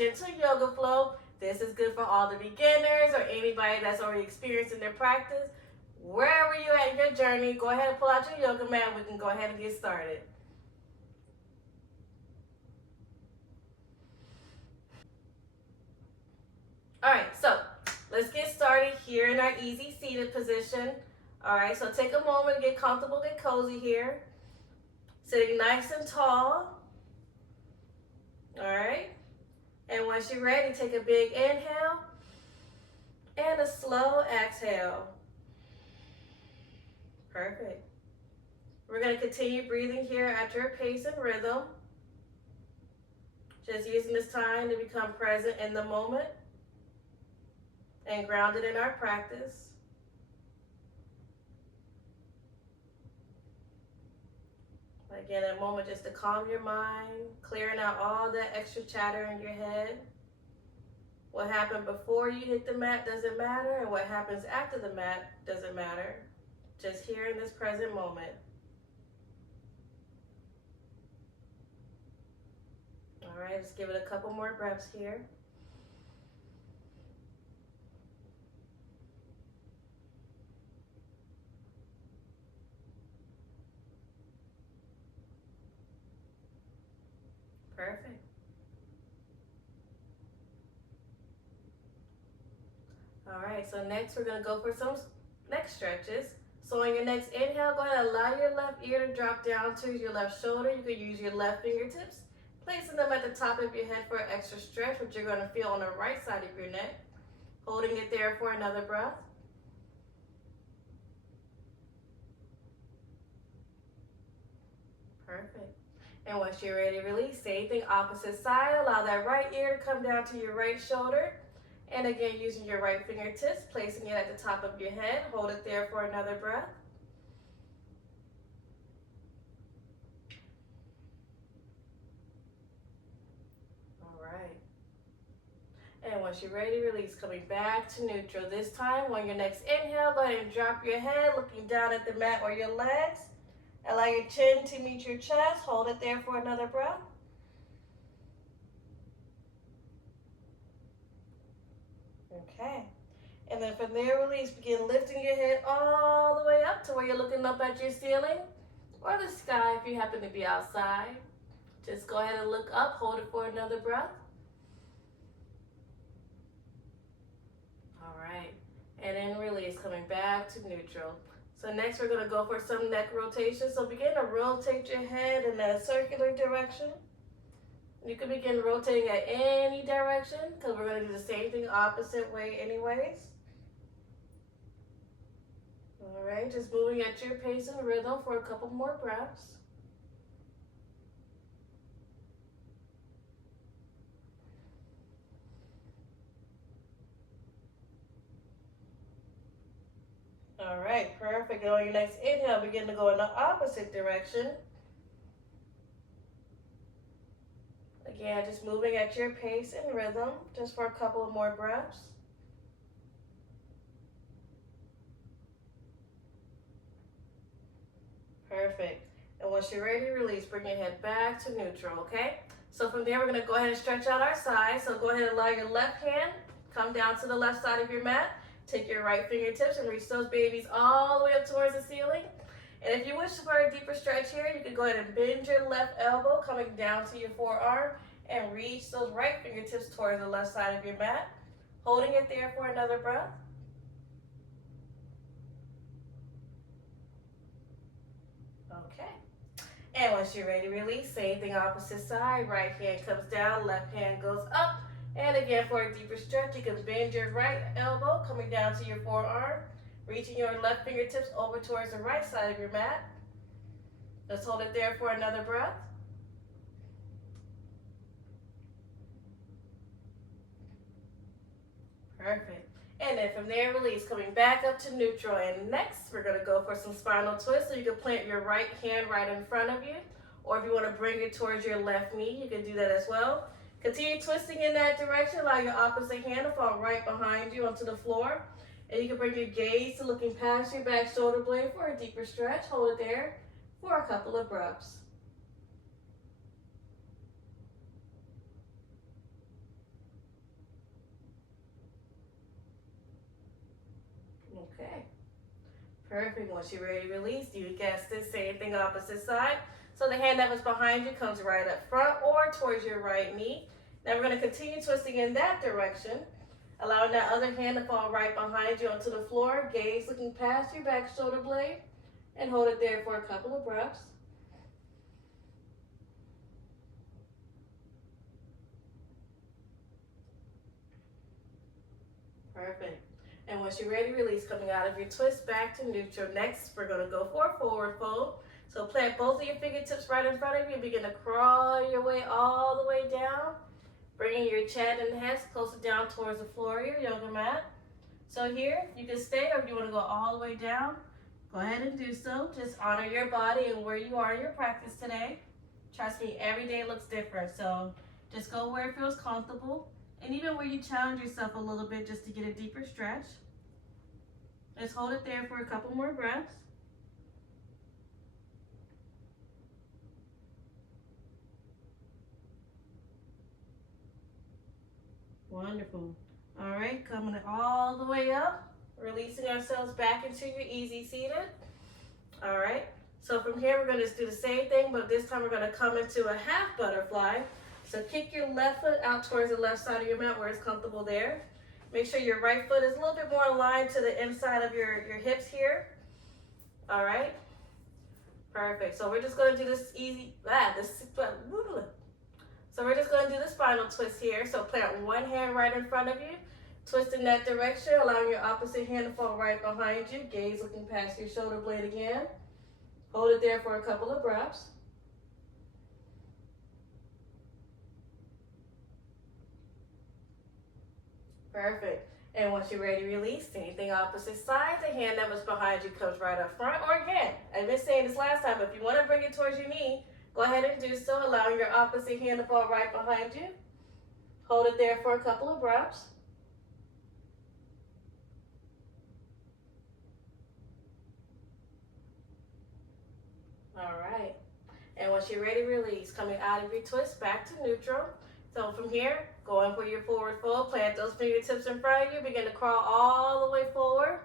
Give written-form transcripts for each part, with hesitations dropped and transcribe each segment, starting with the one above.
gentle yoga flow. This is good for all the beginners or anybody that's already experienced in their practice. Wherever you're at in your journey, go ahead and pull out your yoga mat. We can go ahead and get started. All right, so let's get started here in our easy seated position. All right, so take a moment to get comfortable, get cozy here. Sitting nice and tall. All right, and once you're ready, take a big inhale and a slow exhale. Perfect. We're going to continue breathing here at your pace and rhythm. Just using this time to become present in the moment and grounded in our practice. Again, a moment just to calm your mind, clearing out all that extra chatter in your head. What happened before you hit the mat doesn't matter, and what happens after the mat doesn't matter. Just here in this present moment. All right, just give it a couple more breaths here. Perfect. All right, so next we're going to go for some neck stretches. So on your next inhale, go ahead and allow your left ear to drop down to your left shoulder. You can use your left fingertips, placing them at the top of your head for an extra stretch, which you're going to feel on the right side of your neck. Holding it there for another breath. Perfect. And once you're ready to release, same thing, opposite side. Allow that right ear to come down to your right shoulder. And again, using your right fingertips, placing it at the top of your head. Hold it there for another breath. All right. And once you're ready to release, coming back to neutral. This time, on your next inhale, go ahead and drop your head, looking down at the mat or your legs. Allow your chin to meet your chest. Hold it there for another breath. Okay. And then from there, release. Begin lifting your head all the way up to where you're looking up at your ceiling or the sky if you happen to be outside. Just go ahead and look up. Hold it for another breath. All right. And then release, coming back to neutral. So next we're going to go for some neck rotation. So begin to rotate your head in a circular direction. You can begin rotating at any direction because we're going to do the same thing opposite way anyways. All right, just moving at your pace and rhythm for a couple more breaths. All right, perfect. And on your next inhale, begin to go in the opposite direction. Again, just moving at your pace and rhythm, just for a couple of more breaths. Perfect. And once you're ready to release, bring your head back to neutral, okay? So from there, we're gonna go ahead and stretch out our sides. So go ahead and allow your left hand, come down to the left side of your mat. Take your right fingertips and reach those babies all the way up towards the ceiling. And if you wish for a deeper stretch here, you can go ahead and bend your left elbow coming down to your forearm and reach those right fingertips towards the left side of your mat. Holding it there for another breath. Okay. And once you're ready to release, same thing opposite side. Right hand comes down, left hand goes up. And again, for a deeper stretch, you can bend your right elbow coming down to your forearm, reaching your left fingertips over towards the right side of your mat. Let's hold it there for another breath. Perfect. And then from there, release, coming back up to neutral. And next, we're gonna go for some spinal twists. So you can plant your right hand right in front of you, or if you wanna bring it towards your left knee, you can do that as well. Continue twisting in that direction. Allow your opposite hand to fall right behind you onto the floor. And you can bring your gaze to looking past your back shoulder blade for a deeper stretch. Hold it there for a couple of breaths. Okay. Perfect. Once you're ready to release, you guessed it, same thing opposite side. So the hand that was behind you comes right up front or towards your right knee. Now we're going to continue twisting in that direction, allowing that other hand to fall right behind you onto the floor. Gaze looking past your back shoulder blade and hold it there for a couple of breaths. Perfect. And once you're ready, release coming out of your twist back to neutral. Next, we're going to go for a forward fold. So plant both of your fingertips right in front of you. Begin to crawl your way all the way down, bringing your chin and head closer down towards the floor of your yoga mat. So here, you can stay, or if you want to go all the way down, go ahead and do so. Just honor your body and where you are in your practice today. Trust me, every day looks different. So just go where it feels comfortable. And even where you challenge yourself a little bit just to get a deeper stretch. Just hold it there for a couple more breaths. Wonderful. All right, coming all the way up, releasing ourselves back into your easy seated. All right, so from here we're going to do the same thing, but this time we're going to come into a half butterfly. So kick your left foot out towards the left side of your mat where it's comfortable there. Make sure your right foot is a little bit more aligned to the inside of your hips here. All right, perfect. So we're just going to do this easy, So we're just going to do the spinal twist here. So plant one hand right in front of you, twist in that direction, allowing your opposite hand to fall right behind you. Gaze looking past your shoulder blade again. Hold it there for a couple of breaths. Perfect. And once you're ready to release, anything opposite side, the hand that was behind you comes right up front. Or again, I've been saying this last time, but if you want to bring it towards your knee, go ahead and do so, allowing your opposite hand to fall right behind you. Hold it there for a couple of breaths. All right. And once you're ready, release. Coming out of your twist, back to neutral. So from here, going for your forward fold, plant those fingertips in front of you. Begin to crawl all the way forward.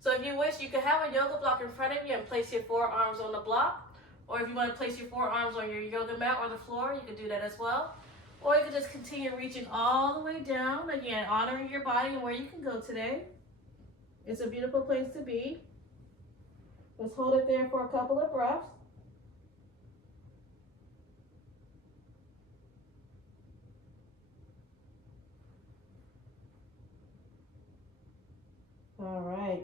So if you wish, you could have a yoga block in front of you and place your forearms on the block. Or if you want to place your forearms on your yoga mat or the floor, you can do that as well. Or you can just continue reaching all the way down. Again, honoring your body and where you can go today. It's a beautiful place to be. Let's hold it there for a couple of breaths. All right.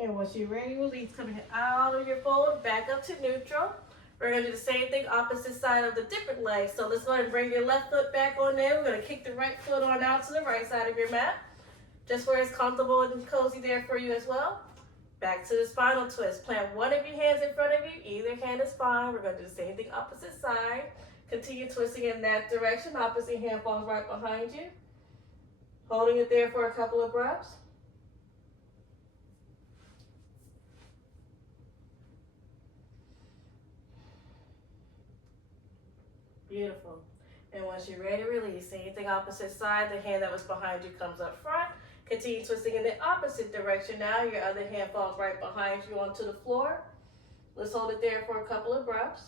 And once you're ready, release coming out of your fold, back up to neutral. We're going to do the same thing, opposite side of the different leg. So let's go ahead and bring your left foot back on there. We're going to kick the right foot on out to the right side of your mat, just where it's comfortable and cozy there for you as well. Back to the spinal twist. Plant one of your hands in front of you. Either hand is fine. We're going to do the same thing, opposite side. Continue twisting in that direction. Opposite hand falls right behind you. Holding it there for a couple of breaths. Beautiful. And once you're ready to release, anything opposite side, the hand that was behind you comes up front. Continue twisting in the opposite direction now. Your other hand falls right behind you onto the floor. Let's hold it there for a couple of breaths.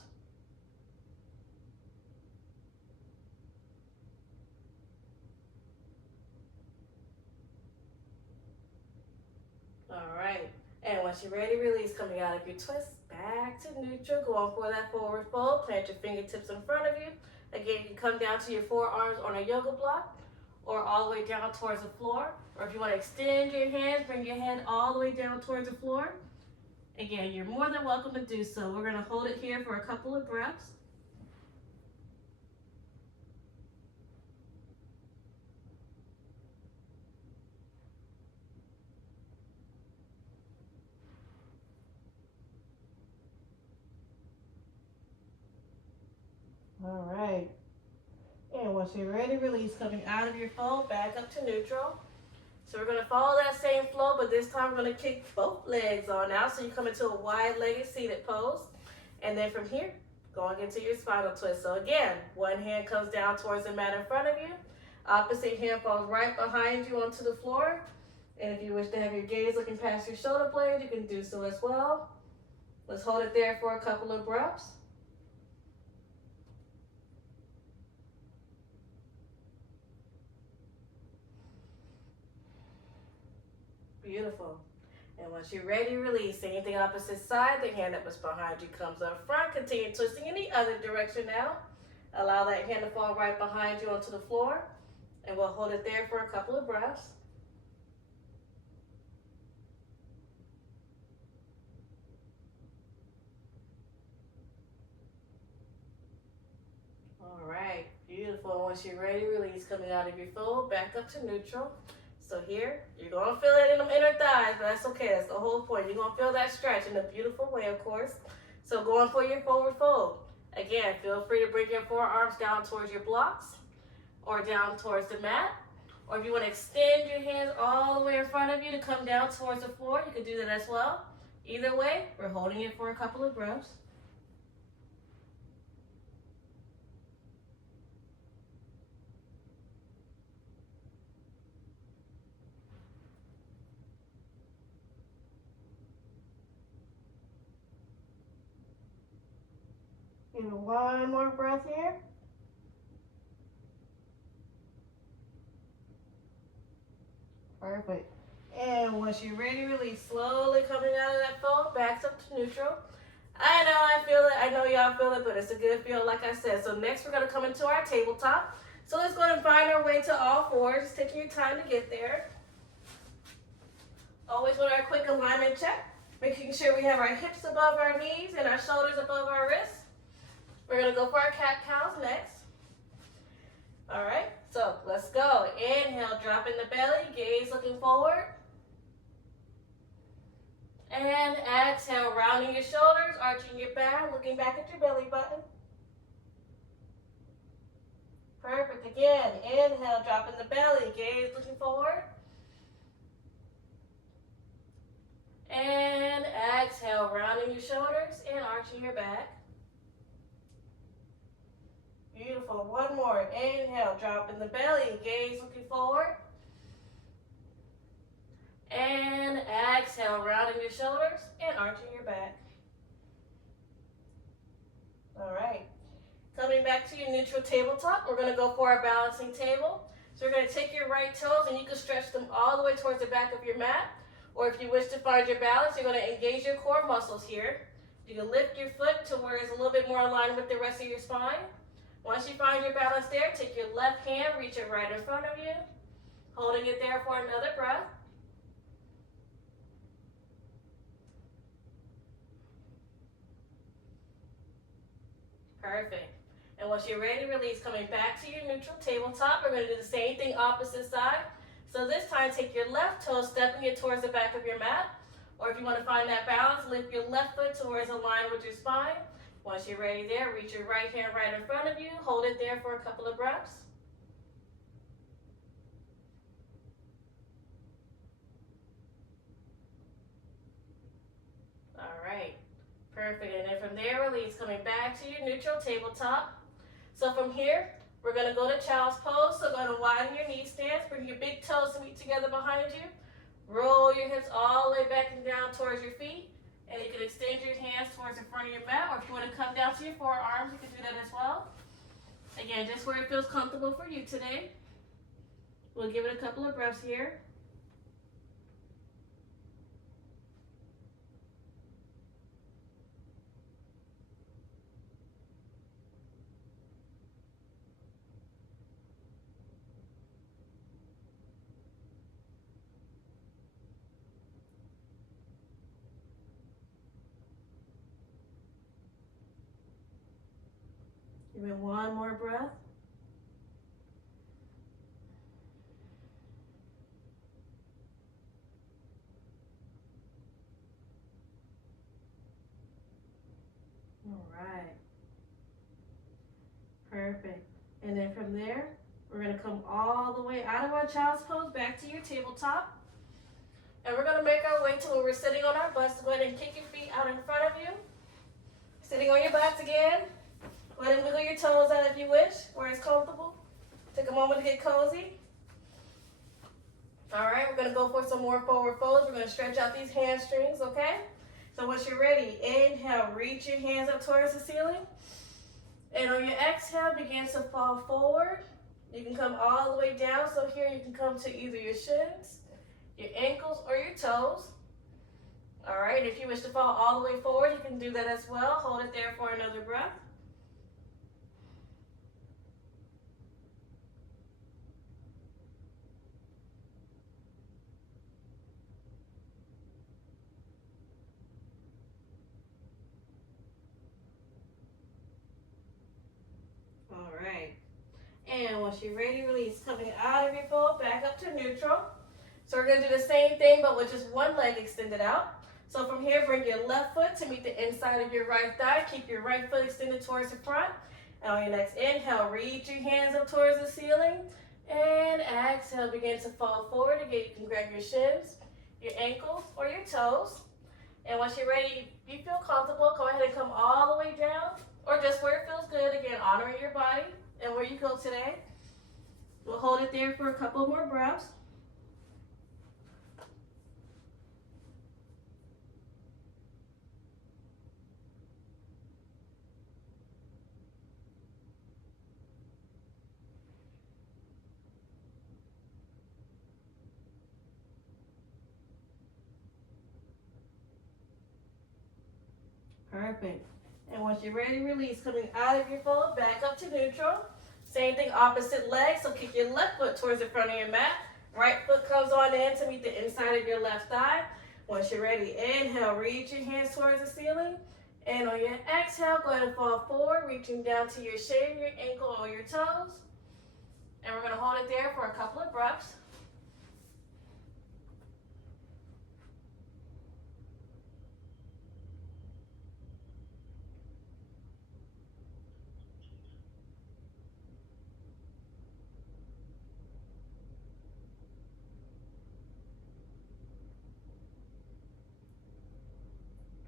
All right. And once you're ready, release coming out of your twist. Back to neutral, going for that forward fold. Plant your fingertips in front of you. Again, you can come down to your forearms on a yoga block or all the way down towards the floor. Or if you want to extend your hands, bring your hand all the way down towards the floor. Again, you're more than welcome to do so. We're going to hold it here for a couple of breaths. All right. And once you're ready, release coming out of your fold, back up to neutral. So we're going to follow that same flow, but this time we're going to kick both legs on out. So you come into a wide-legged seated pose. And then from here, going into your spinal twist. So again, one hand comes down towards the mat in front of you. Opposite hand falls right behind you onto the floor. And if you wish to have your gaze looking past your shoulder blade, you can do so as well. Let's hold it there for a couple of breaths. Beautiful. And once you're ready, release. Anything opposite side, the hand that was behind you comes up front. Continue twisting in the other direction now. Allow that hand to fall right behind you onto the floor. And we'll hold it there for a couple of breaths. All right, beautiful. Once you're ready, release. Coming out of your fold, back up to neutral. So here, you're going to feel it in the inner thighs, but that's okay. That's the whole point. You're going to feel that stretch in a beautiful way, of course. So going for your forward fold. Again, feel free to bring your forearms down towards your blocks or down towards the mat. Or if you want to extend your hands all the way in front of you to come down towards the floor, you can do that as well. Either way, we're holding it for a couple of breaths. Give it one more breath here. Perfect. And once you're ready, release. Slowly coming out of that fold, backs up to neutral. I know I feel it. I know y'all feel it, but it's a good feel, like I said. So next we're going to come into our tabletop. So let's go and find our way to all fours. Just taking your time to get there. Always with our quick alignment check. Making sure we have our hips above our knees and our shoulders above our wrists. We're going to go for our cat-cows next. All right, so let's go. Inhale, drop in the belly, gaze looking forward. And exhale, rounding your shoulders, arching your back, looking back at your belly button. Perfect. Again, inhale, drop in the belly, gaze looking forward. And exhale, rounding your shoulders and arching your back. Beautiful. One more. Inhale, drop in the belly, gaze looking forward. And exhale, rounding your shoulders and arching your back. All right. Coming back to your neutral tabletop, we're going to go for our balancing table. So we're going to take your right toes and you can stretch them all the way towards the back of your mat. Or if you wish to find your balance, you're going to engage your core muscles here. You can lift your foot to where it's a little bit more aligned with the rest of your spine. Once you find your balance there, take your left hand, reach it right in front of you, holding it there for another breath. Perfect. And once you're ready, release. Coming back to your neutral tabletop, we're going to do the same thing opposite side. So this time, take your left toe, stepping it towards the back of your mat. Or if you want to find that balance, lift your left foot to where it's aligned with your spine. Once you're ready there, reach your right hand right in front of you. Hold it there for a couple of breaths. All right. Perfect. And then from there, release. Coming back to your neutral tabletop. So from here, we're going to go to child's pose. So go ahead and widen your knee stance. Bring your big toes to meet together behind you. Roll your hips all the way back and down towards your feet. And you can extend your hands towards the front of your mat, or if you want to come down to your forearms, you can do that as well. Again, just where it feels comfortable for you today. We'll give it a couple of breaths here. Give it one more breath. All right. Perfect. And then from there, we're going to come all the way out of our child's pose back to your tabletop. And we're going to make our way to where we're sitting on our butts. Go ahead and kick your feet out in front of you. Sitting on your butts again. Go ahead and wiggle your toes out if you wish, where it's comfortable. Take a moment to get cozy. All right, we're gonna go for some more forward folds. We're gonna stretch out these hamstrings, okay? So once you're ready, inhale, reach your hands up towards the ceiling. And on your exhale, begin to fall forward. You can come all the way down. So here you can come to either your shins, your ankles, or your toes. All right, if you wish to fall all the way forward, you can do that as well. Hold it there for another breath. All right. And once you're ready, release. Coming out of your fold, back up to neutral. So we're going to do the same thing, but with just one leg extended out. So from here, bring your left foot to meet the inside of your right thigh. Keep your right foot extended towards the front. And on your next inhale, reach your hands up towards the ceiling. And exhale, begin to fall forward. Again, you can grab your shins, your ankles, or your toes. And once you're ready, if you feel comfortable, go ahead and come all the way down, or just where it feels good. Again, honoring your body and where you go today. We'll hold it there for a couple more breaths. Perfect. And once you're ready, release. Coming out of your fold, back up to neutral. Same thing, opposite leg. So kick your left foot towards the front of your mat. Right foot comes on in to meet the inside of your left thigh. Once you're ready, inhale, reach your hands towards the ceiling. And on your exhale, go ahead and fall forward, reaching down to your shin, your ankle, or your toes. And we're going to hold it there for a couple of breaths.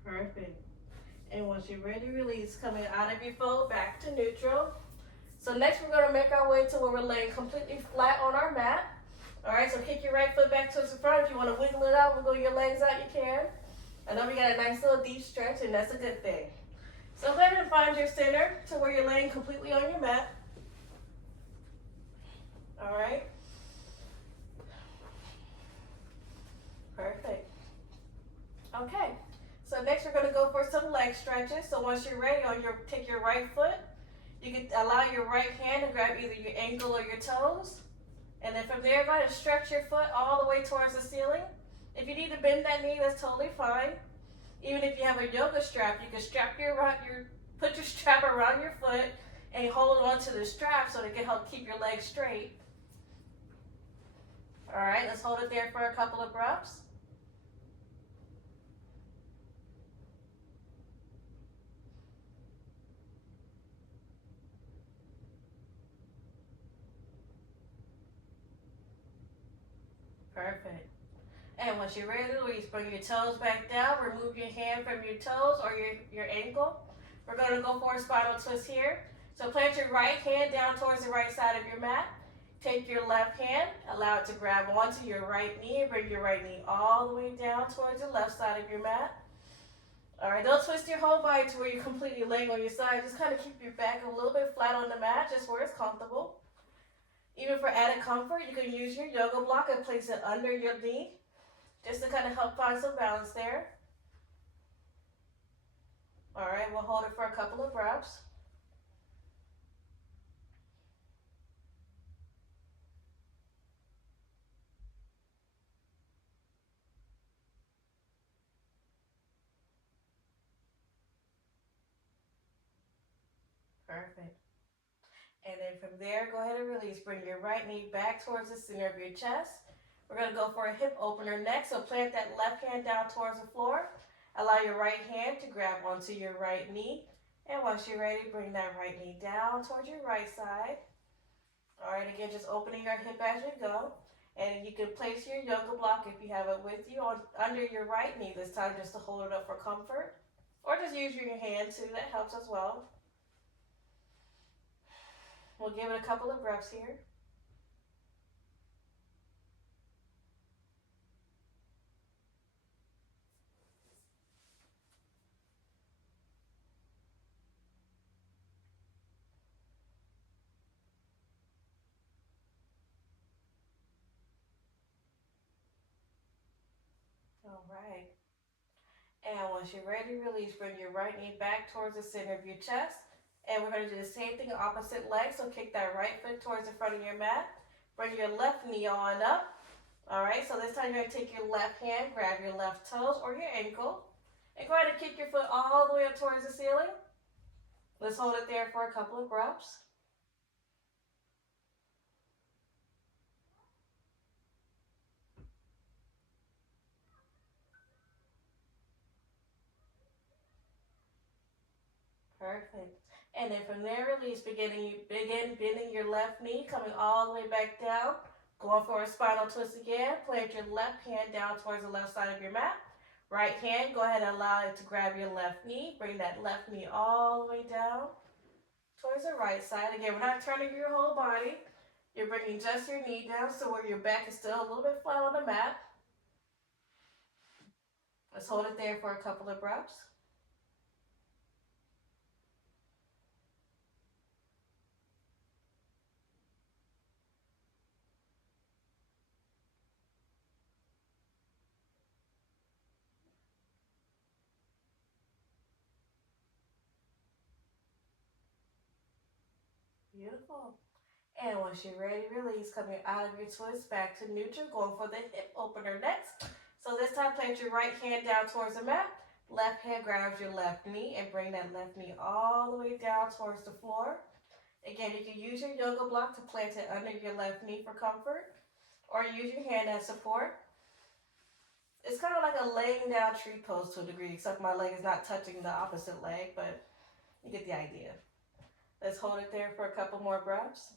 Perfect. And once you're ready, release. Coming out of your fold, back to neutral. So next we're going to make our way to where we're laying completely flat on our mat. All right, so kick your right foot back towards the front. If you want to wiggle it out, wiggle your legs out, you can. I know we got a nice little deep stretch, and that's a good thing. So go ahead and find your center to where you're laying completely on your mat. All right. Perfect. Okay. So next we're going to go for some leg stretches. So once you're ready, take your right foot. You can allow your right hand to grab either your ankle or your toes. And then from there, go ahead and stretch your foot all the way towards the ceiling. If you need to bend that knee, that's totally fine. Even if you have a yoga strap, you can put your strap around your foot and hold on to the strap so it can help keep your legs straight. All right, let's hold it there for a couple of breaths. Perfect. And once you're ready to release, bring your toes back down. Remove your hand from your toes or your ankle. We're going to go for a spinal twist here. So plant your right hand down towards the right side of your mat. Take your left hand, allow it to grab onto your right knee, and bring your right knee all the way down towards the left side of your mat. All right, don't twist your whole body to where you're completely laying on your side. Just kind of keep your back a little bit flat on the mat, just where it's comfortable. Even for added comfort, you can use your yoga block and place it under your knee, just to kind of help find some balance there. All right, we'll hold it for a couple of breaths. Perfect. And then from there, go ahead and release. Bring your right knee back towards the center of your chest. We're going to go for a hip opener next. So plant that left hand down towards the floor. Allow your right hand to grab onto your right knee. And once you're ready, bring that right knee down towards your right side. All right, again, just opening your hip as you go. And you can place your yoga block, if you have it with you, under your right knee this time, just to hold it up for comfort. Or just use your hand too, that helps as well. We'll give it a couple of breaths here. And once you're ready, release. Bring your right knee back towards the center of your chest. And we're going to do the same thing, opposite leg. So kick that right foot towards the front of your mat. Bring your left knee on up. All right, so this time you're going to take your left hand, grab your left toes or your ankle, and go ahead and kick your foot all the way up towards the ceiling. Let's hold it there for a couple of breaths. Perfect. And then from there, release, begin bending your left knee, coming all the way back down. Going for a spinal twist again. Plant your left hand down towards the left side of your mat. Right hand, go ahead and allow it to grab your left knee. Bring that left knee all the way down towards the right side. Again, we're not turning your whole body. You're bringing just your knee down so where your back is still a little bit flat on the mat. Let's hold it there for a couple of breaths. Beautiful. And once you're ready, release, coming out of your twist back to neutral, going for the hip opener next. So this time, plant your right hand down towards the mat. Left hand grabs your left knee and bring that left knee all the way down towards the floor. Again, you can use your yoga block to plant it under your left knee for comfort, or use your hand as support. It's kind of like a laying down tree pose to a degree, except my leg is not touching the opposite leg, but you get the idea. Let's hold it there for a couple more breaths.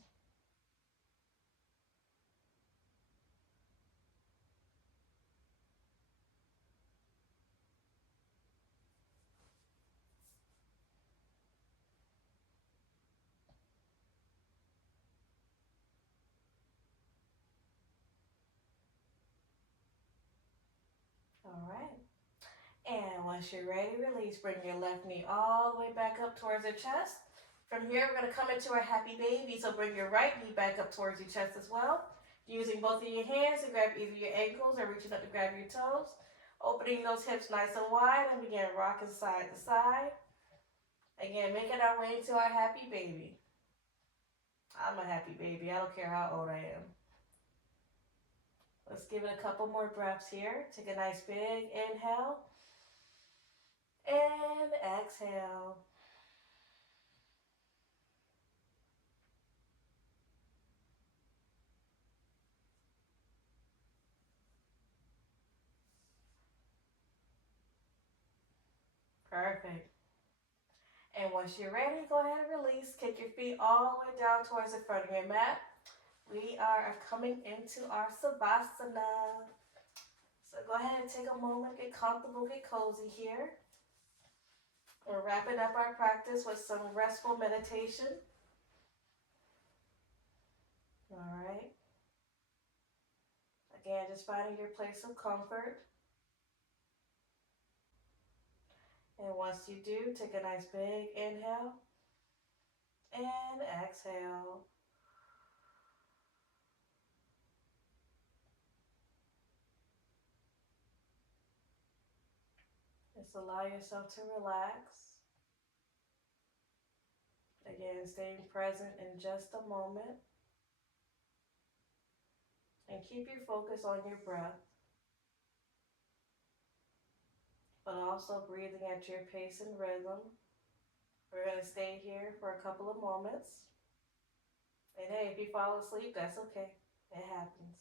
All right. And once you're ready, release. Bring your left knee all the way back up towards the chest. From here, we're going to come into our happy baby. So bring your right knee back up towards your chest as well. Using both of your hands to grab either your ankles or reaching up to grab your toes. Opening those hips nice and wide and begin rocking side to side. Again, making our way into our happy baby. I'm a happy baby. I don't care how old I am. Let's give it a couple more breaths here. Take a nice big inhale. And exhale. Perfect. And once you're ready, go ahead and release. Kick your feet all the way down towards the front of your mat. We are coming into our Savasana. So go ahead and take a moment, get comfortable, get cozy here. We're wrapping up our practice with some restful meditation. All right. Again, just finding your place of comfort. And once you do, take a nice big inhale and exhale. Just allow yourself to relax. Again, staying present in just a moment. And keep your focus on your breath, but also breathing at your pace and rhythm. We're going to stay here for a couple of moments. And hey, if you fall asleep, that's okay. It happens.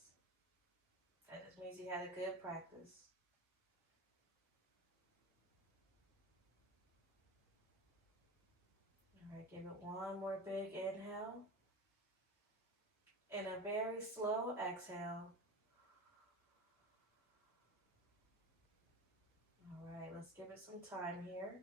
That just means you had a good practice. All right, give it one more big inhale. And a very slow exhale. All right, let's give it some time here.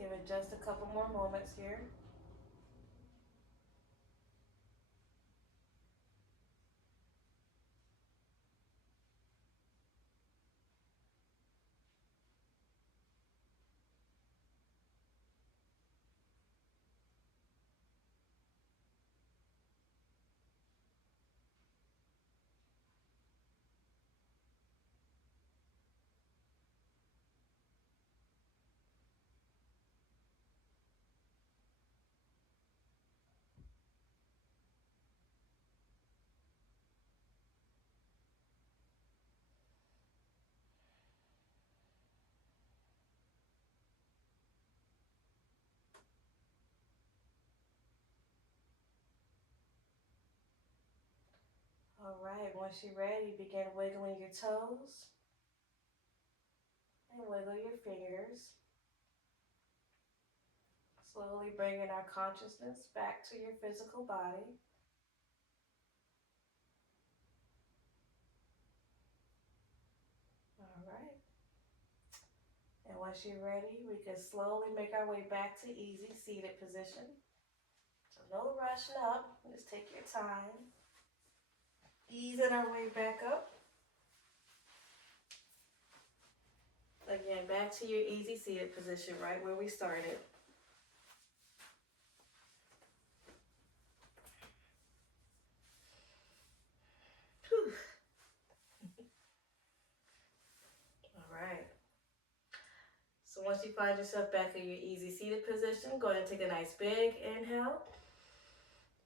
Give it just a couple more moments here. All right, once you're ready, begin wiggling your toes and wiggle your fingers. Slowly bringing our consciousness back to your physical body. All right. And once you're ready, we can slowly make our way back to easy seated position. So no rushing up, just take your time. Easing our way back up. Again, back to your easy seated position, right where we started. Whew. All right. So once you find yourself back in your easy seated position, go ahead and take a nice big inhale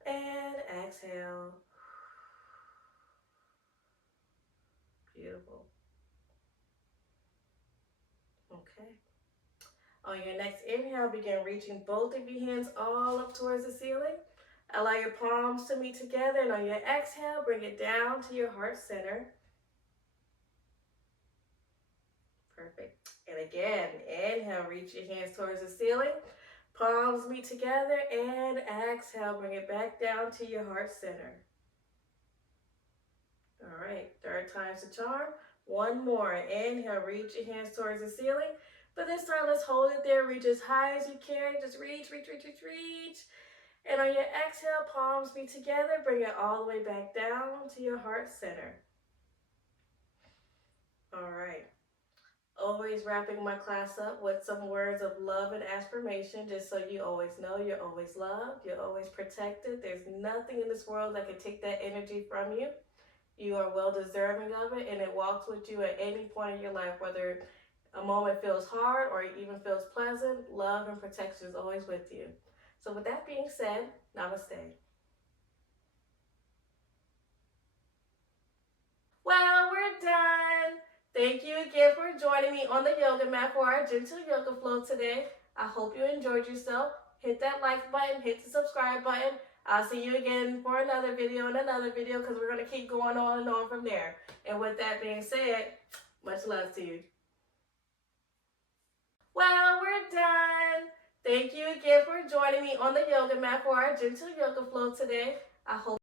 and exhale. Beautiful. Okay. On your next inhale, begin reaching both of your hands all up towards the ceiling. Allow your palms to meet together, and on your exhale, bring it down to your heart center. Perfect. And again, inhale, reach your hands towards the ceiling. Palms meet together, and exhale, bring it back down to your heart center. All right, third time's the charm. One more. Inhale, reach your hands towards the ceiling. But this time, let's hold it there. Reach as high as you can. Just reach, reach, reach, reach, reach. And on your exhale, palms meet together. Bring it all the way back down to your heart center. All right. Always wrapping my class up with some words of love and affirmation, just so you always know you're always loved, you're always protected. There's nothing in this world that can take that energy from you. You are well deserving of it, and it walks with you at any point in your life, whether a moment feels hard or even feels pleasant. Love and protection is always with you. So with that being said, namaste. Well, we're done. Thank you again for joining me on the yoga mat for our gentle yoga flow today. I hope you enjoyed yourself. Hit that like button, hit the subscribe button. I'll see you again for another video and another video, because we're going to keep going on and on from there. And with that being said, much love to you. Well, we're done. Thank you again for joining me on the yoga mat for our gentle yoga flow today. I hope